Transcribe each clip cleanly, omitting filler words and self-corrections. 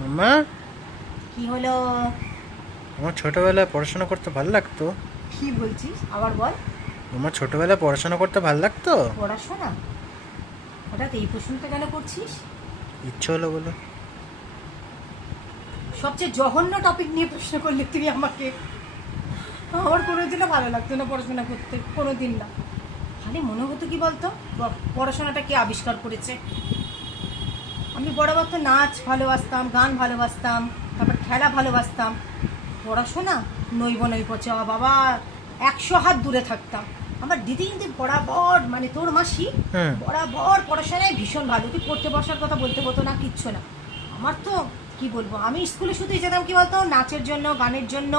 মাম্মা, কি হলো? আমার ছোটবেলায় পড়াশোনা করতে ভালো লাগতো। কি বলছিস আবার বল। আমার ছোটবেলায় পড়াশোনা করতে ভালো লাগতো। পড়াশোনা? হঠাৎ এই প্রশ্নটা কেন করছিস? ইচ্ছে হলো বলে। সবচেয়ে জঘন্য টপিক নিয়ে প্রশ্ন করলে তুমি আমাকে। আমার কোনোদিনও ভালো লাগতো না পড়াশোনা করতে, কোনোদিন না। খালি মনে হতো কি বলতো, পড়াশোনাটা কে আবিষ্কার করেছে। আমি বরাবর তো নাচ ভালোবাসতাম, গান ভালোবাসতাম, তারপর খেলা ভালোবাসতাম। পড়াশোনা নইব নইব চ বাবা, 100 হাত দূরে থাকতাম। আমার দিদি কিন্তু বরাবর, মানে তোর মাসি, হুম। বরাবর পড়াশোনায় ভীষণ ভালো। তুই পড়তে বসার কথা বলতে হতো না, কিচ্ছু না। আমার তো কি বলবো, আমি স্কুলে শুধুই যেতাম কি বলতো, নাচের জন্য, গানের জন্য,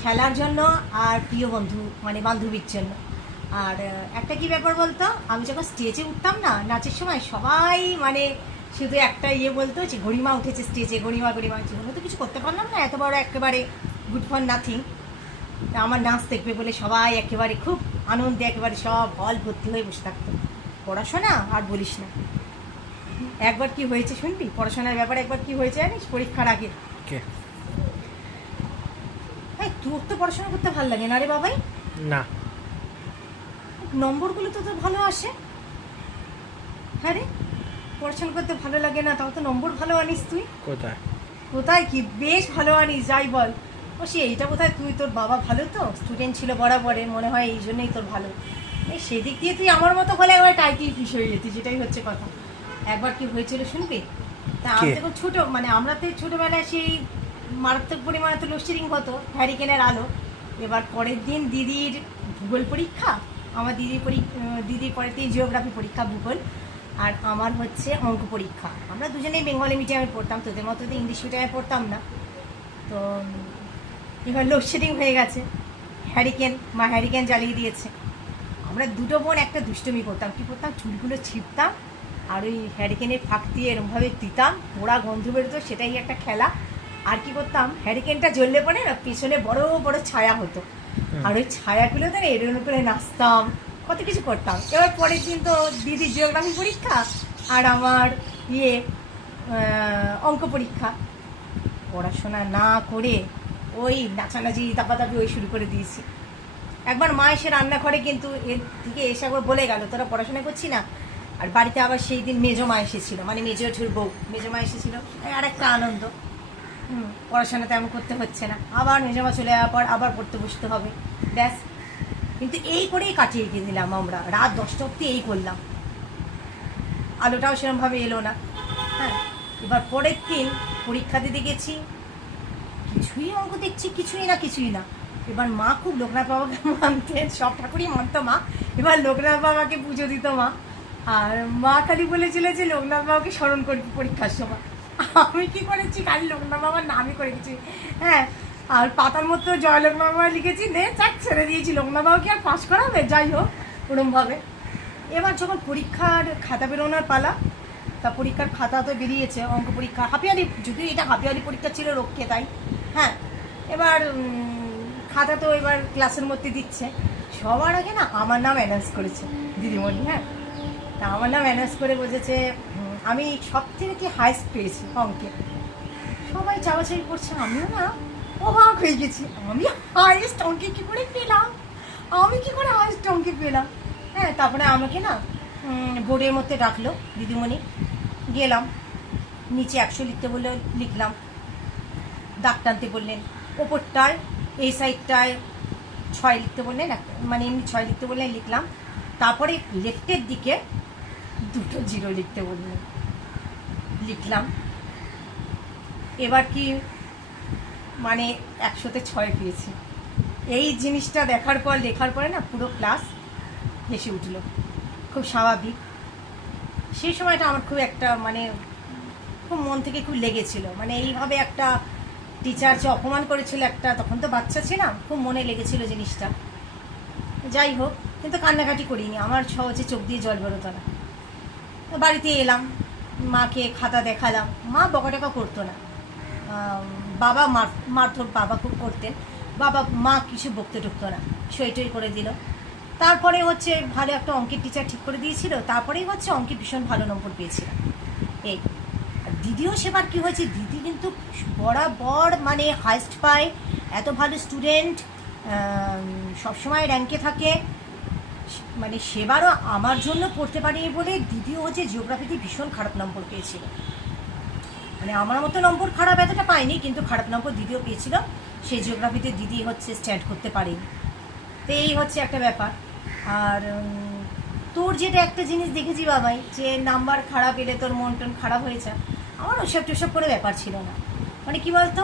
খেলার জন্য, আর প্রিয় বন্ধু মানে বান্ধবীর জন্য। আর একটা কি ব্যাপার বলতো, আমি যখন স্টেজে উঠতাম না নাচের সময়, সবাই মানে শুধু একটা বলতো যে গরিমা উঠেছে স্টেজে, গরিমা গরিমা। জীবনে তো কিছু করতে পারলাম না, এত বড় একেবারে গুড ফর নাথিং। তা আমার নাচ দেখবে বলে সবাই একেবারে খুব আনন্দে একেবারে সব হল ভর্তি হয়ে বসে থাকতো। পড়াশোনা আর বলিস না। একবার কি হয়েছে শুনবি পড়াশোনার ব্যাপারে? একবার কি হয়েছে জানিস? পরীক্ষার আগে কে? তোর তো পড়াশোনা করতে ভালো লাগে না রে বাবাই? না। নম্বরগুলো তো তোর ভালো আসে। হ্যাঁ রে, পড়াশোনা করতে ভালো লাগে না, তাও তো নম্বর ভালো আনিস তুই। কোথায়? কোথায় কি, বেশ ভালো আনিস, যাই বল। ও সে এইটা কোথায়, তুই তোর বাবা ভালো তো স্টুডেন্ট ছিল বরাবরে, মনে হয় এই জন্যই তোর ভালো। এই সেদিক দিয়ে তুই আমার মতো হলে একবার টাইটি ফিস হয়ে যেতি, যেটাই হচ্ছে কথা। একবার কি হয়েছিল শুনবি? তা আমি কে? তখন ছোটো, মানে আমরা তো ছোটোবেলায় সেই মারাত্মক পরিমাণে তো লোডশেডিং হতো, হ্যারিকেনের আলো। এবার পরের দিন দিদির ভূগোল পরীক্ষা, আমার দিদির পরের দিন জিওগ্রাফি পরীক্ষা, ভূগোল। আর আমার হচ্ছে অঙ্ক পরীক্ষা। আমরা দুজনেই বেঙ্গলি মিডিয়ামে পড়তাম, তোদের মতো তো ইংলিশ মিডিয়ামে পড়তাম না। তো এবার লোডশেডিং হয়ে গেছে, মা হ্যারিকেন জ্বালিয়ে দিয়েছে। আমরা দুটো বোন একটা দুষ্টুমি করতাম, কি করতাম, চুলগুলো ছিঁড়তাম আর ওই হ্যারিকেনের ফাঁক দিয়ে এরমভাবে দিতাম, পোড়া গন্ধ বেরোতো, সেটাই একটা খেলা। আর কি করতাম, হ্যারিকেনটা জ্বললে পরে না পেছনে বড় বড় ছায়া হতো, আর ওই ছায়াগুলোতে না এরম করে নাচতাম, কত কিছু করতাম। এবার পরের দিন তো দিদির জিওগ্রাফি পরীক্ষা আর আমার ইয়ে অঙ্ক পরীক্ষা। পড়াশোনা না করে ওই নাচানাচি দাপাদাপি ওই শুরু করে দিয়েছি। একবার মা এসে রান্নাঘরে কিন্তু এর দিকে এসে একবার বলে গেল, তোরা পড়াশোনা করছি না। আর বাড়িতে আবার সেই দিন মেজো মা এসেছিল, মানে মেজো ঠুর বউ মেজো মা এসেছিল, আর একটা আনন্দ। পড়াশোনা তেমন করতে হচ্ছে না, আবার মেজো মা চলে যাওয়ার পর আবার পড়তে বসতে হবে, ব্যাস। কিন্তু এই করেই কাটিয়ে দিলাম আমরা, রাত 10টা অব্দি এই করলাম। আলোটাও সেরকমভাবে এলো না। হ্যাঁ, এবার পরের দিন পরীক্ষা দিতে গেছি, কিছুই অঙ্ক দেখছি, কিছুই না। এবার মা খুব লোকনাথ বাবাকে মানতেন, সব ঠাকুরই মানতো মা। এবার লোকনাথ বাবাকে পুজো দিত মা। আর মা খালি বলেছিল যে লোকনাথ বাবাকে স্মরণ করবি পরীক্ষার সময়। আমি কি করেছি, খালি লোকনাথ বাবার নামই করেছি। হ্যাঁ, আর পাতার মধ্যে জয় লোকনাথ বাবা লিখেছি, নে চাক ছেড়ে দিয়েছি, লোকনাথ বাবাকে আর পাস করাবে, যাই হোক ওরমভাবে। এবার যখন পরীক্ষার খাতা বেরোনোর পালা, তা পরীক্ষার খাতা তো বেরিয়েছে, অঙ্ক পরীক্ষা হাফিয়ালি, যদিও এটা হাফিয়ালি পরীক্ষা ছিল রক্ষে, তাই। হ্যাঁ, এবার খাতা তো এবার ক্লাসের মধ্যে দিচ্ছে, সবার আগে না আমার নাম অ্যানাউন্স করেছে দিদিমণি। হ্যাঁ, তা আমার নাম অ্যানাউন্স করে বলেছে আমি সব থেকে হাইস্ট পেয়েছি অঙ্কে। সবাই চাওয়াচাই করছে, আমিও না অবাক হয়ে গেছি, আমি হাইস্ট অঙ্কে কী করে পেলাম, আমি কি করে হাইস্ট অঙ্কে পেলাম। হ্যাঁ, তারপরে আমাকে না বোর্ডের মধ্যে ডাকলো দিদিমণি, গেলাম, নিচে 100 লিখতে বললে লিখলাম, দাগ টানতে বললেন, ওপরটায় এই সাইডটায় 6 লিখতে বললেন, মানে এমনি 6 লিখতে বললেন, লিখলাম। তারপরে লেফটের দিকে 2টো 0 লিখতে বললেন, লিখলাম। এবার কি, মানে 100-তে 6 পেয়েছি। এই জিনিসটা দেখার পর, লেখার পরে না পুরো ক্লাস হেসে উঠলো, খুব স্বাভাবিক। সেই সময়টা আমার খুব একটা, মানে খুব মন থেকে খুব লেগেছিল, মানে এইভাবে একটা টিচার যে অপমান করেছিল একটা, তখন তো বাচ্চা ছিলাম, খুব মনে লেগেছিল জিনিসটা। যাই হোক, কিন্তু কান্নাকাটি করিনি, আমার সহজে চোখ দিয়ে জল বেরোতো না। বাড়িতে এলাম, মাকে খাতা দেখালাম, মা বকাটকা করতো না। বাবা মারধর বাবা খুব করতেন, মা কিছু বকতে টুকতো না, সই টই করে দিল। তারপরে হচ্ছে ভালো একটা অঙ্কের টিচার ঠিক করে দিয়েছিল, তারপরেই হচ্ছে অঙ্কে ভীষণ ভালো নম্বর পেয়েছিলাম। এই দিদিও সেবার কি হয়েছে, দিদি কিন্তু বরাবর মানে হাইস্ট পায়, এত ভালো স্টুডেন্ট, সবসময় র্যাঙ্কে থাকে। মানে সেবারও আমার জন্য পড়তে পারিনি বলে দিদিও হচ্ছে জিওগ্রাফিতে ভীষণ খারাপ নম্বর পেয়েছিল। মানে আমার মতো নম্বর খারাপ এতটা পাইনি, কিন্তু খারাপ নম্বর দিদিও পেয়েছিল। সেই জিওগ্রাফিতে দিদি হচ্ছে স্ট্যান্ড করতে পারেনি। তো এই হচ্ছে একটা ব্যাপার। আর তোর যেটা একটা জিনিস দেখেছি বাবাই, যে নাম্বার খারাপ এলে তোর মন টন খারাপ হয়েছে, আমার ওসব টোসব করে ব্যাপার ছিল না। মানে কি বলতো,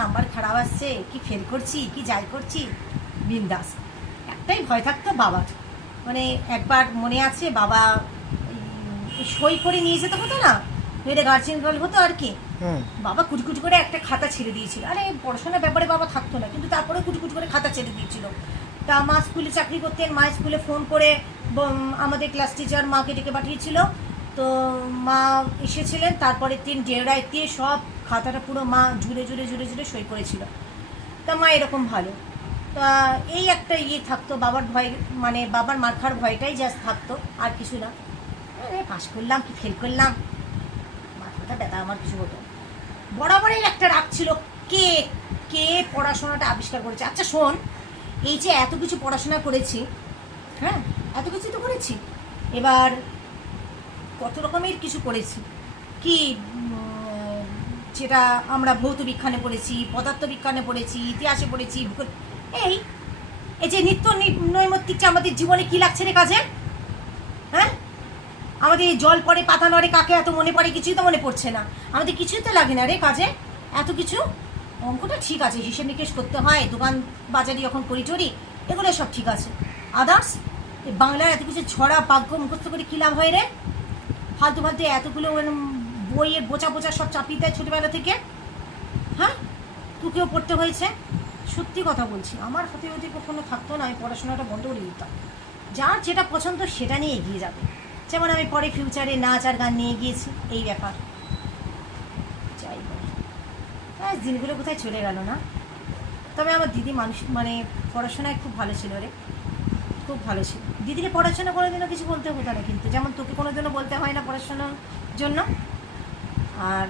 নাম্বার খারাপ আসছে কি ফেল করছি কি যাই করছি বিন্দাস। একটাই ভয় থাকতো বাবার, মানে একবার মনে আছে বাবা সই করে নিয়ে যেতে হতো না, এটা গার্জেন কল হতো আর কি, বাবা কুটি কুটি করে একটা খাতা ছেড়ে দিয়েছিল। আরে পড়াশোনার ব্যাপারে বাবা থাকতো না, কিন্তু তারপরে কুটি কুটি করে খাতা ছেড়ে দিয়েছিল। তা মা স্কুলে চাকরি করতেন, মা স্কুলে ফোন করে আমাদের ক্লাস টিচার মাকে ডেকে পাঠিয়েছিল। তো মা এসেছিলেন, তারপরে 1:30 দিয়ে সব খাতাটা পুরো মা জুড়ে জুড়ে জুড়ে জুড়ে সই করেছিল। তা মা এরকম ভালো। তা এই একটা থাকতো বাবার ভয়, মানে বাবার মার খাওয়ার ভয়টাই জাস্ট থাকতো, আর কিছু না। পাস করলাম কি ফেল করলাম মাথাটা ব্যথা আমার কিছু হতো। বরাবরই একটা রাগ ছিল, কে কে পড়াশোনাটা আবিষ্কার করেছে। আচ্ছা শোন, এই যে এত কিছু পড়াশোনা করেছি, হ্যাঁ এত কিছু তো করেছি, এবার কত রকমের কিছু করেছি কি, যেটা আমরা ভৌত বিজ্ঞানে পড়েছি, পদার্থবিজ্ঞানে পড়েছি, ইতিহাসে পড়েছি, ভূগোল। এই এই যে নিত্য নৈমিত্তিক আমাদের জীবনে কি লাগছে রে কাজে? হ্যাঁ আমাদের জল পড়ে পাতা নড়ে কাকে এত মনে পড়ে, কিছুই তো মনে পড়ছে না। আমাদের কিছুই তো লাগে না রে কাজে এত কিছু। অঙ্কটা ঠিক আছে, হিসেব নিকেশ করতে হয়, দোকান বাজারি যখন করি টরি এগুলো সব ঠিক আছে। আদার্স বাংলার এত কিছু ছড়া বাক্য মুখস্থ করে কী লাভ হয় রে? ফালতু ফালতু এতগুলো বইয়ের বোচা বোচা সব চাপিয়ে দেয় ছোটোবেলা থেকে। হ্যাঁ তোকেও পড়তে হয়েছে। সত্যি কথা বলছি, আমার হাতে যদি কখনো থাকতো না, আমি পড়াশোনাটা বন্ধ করে দিতাম। যার যেটা পছন্দ সেটা নিয়ে এগিয়ে যাবে। যেমন আমি পরে ফিউচারে নাচ আর গান নিয়ে গিয়েছি, এই ব্যাপার। যাই বল, হ্যাঁ দিনগুলো কোথায় চলে গেল না। তবে আমার দিদি মানুষ মানে পড়াশোনায় খুব ভালো ছিল রে, খুব ভালো ছিল। দিদিকে পড়াশোনা কোনোদিনও কিছু বলতে হতো না, কিন্তু যেমন তোকে কোনোদিনও বলতে হয় না পড়াশোনার জন্য, আর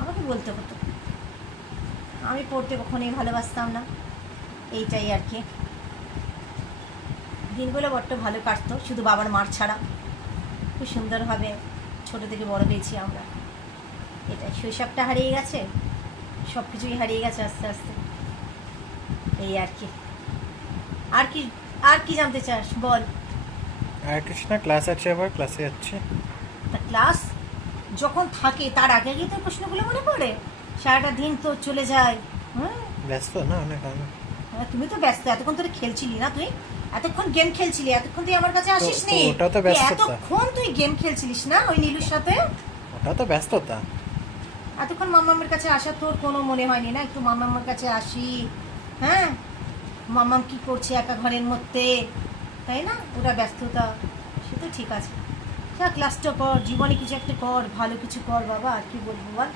আমাকে বলতে হতো। আমি পড়তে কখনোই ভালোবাসতাম না, এইটাই আর কি। দিনগুলো বড্ড ভালো কাটতো, শুধু বাবার মার ছাড়া। খুব সুন্দরভাবে ছোটো থেকে বড় হয়েছি আমরা। এটা শৈশবটা হারিয়ে গেছে, সব কিছুই হারিয়ে গেছে আস্তে আস্তে, এই আর কি। আর কি আর কি জানতে চাস বল? আর কিছু না, ক্লাস আছে, আবার ক্লাসে যাচ্ছি। তা ক্লাস যখন থাকে তার আগে গিয়ে তোর প্রশ্নগুলো মনে পড়ে? সারাটা দিন তো চলে যায়। হ্যাঁ ব্যস্ত না অনেক আমি। তুমি তো ব্যস্ত, এতক্ষণ তোর খেলছিলি না তুই? এতক্ষণ গেম খেলছিলি, এতক্ষণ তুই আমার কাছে আসিস নি। ওটা তো ব্যস্ততা। এতক্ষণ তুই গেম খেলছিলিস না ওই নীলুর সাথে? ওটা তো ব্যস্ততা। এতক্ষণ মামামের কাছে আসা তোর কোনো মনে হয়নি না একটু মামামের কাছে আসি? হ্যাঁ মামাম কি করছে একা ঘরের মধ্যে, তাই না? ওটা ব্যস্ততা, সে তো ঠিক আছে। যা ক্লাসটা কর, জীবনে কিছু একটা কর, ভালো কিছু কর বাবা, আর কি বলবো বল।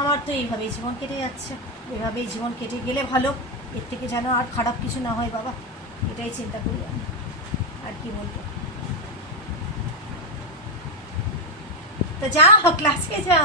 আমার তো এইভাবেই জীবন কেটে যাচ্ছে, এভাবেই জীবন কেটে গেলে ভালো, এর থেকে যেন আর খারাপ কিছু না হয় বাবা, এটাই চিন্তা করি আমি, আর কি বলবো। তো যা ক্লাসে যা।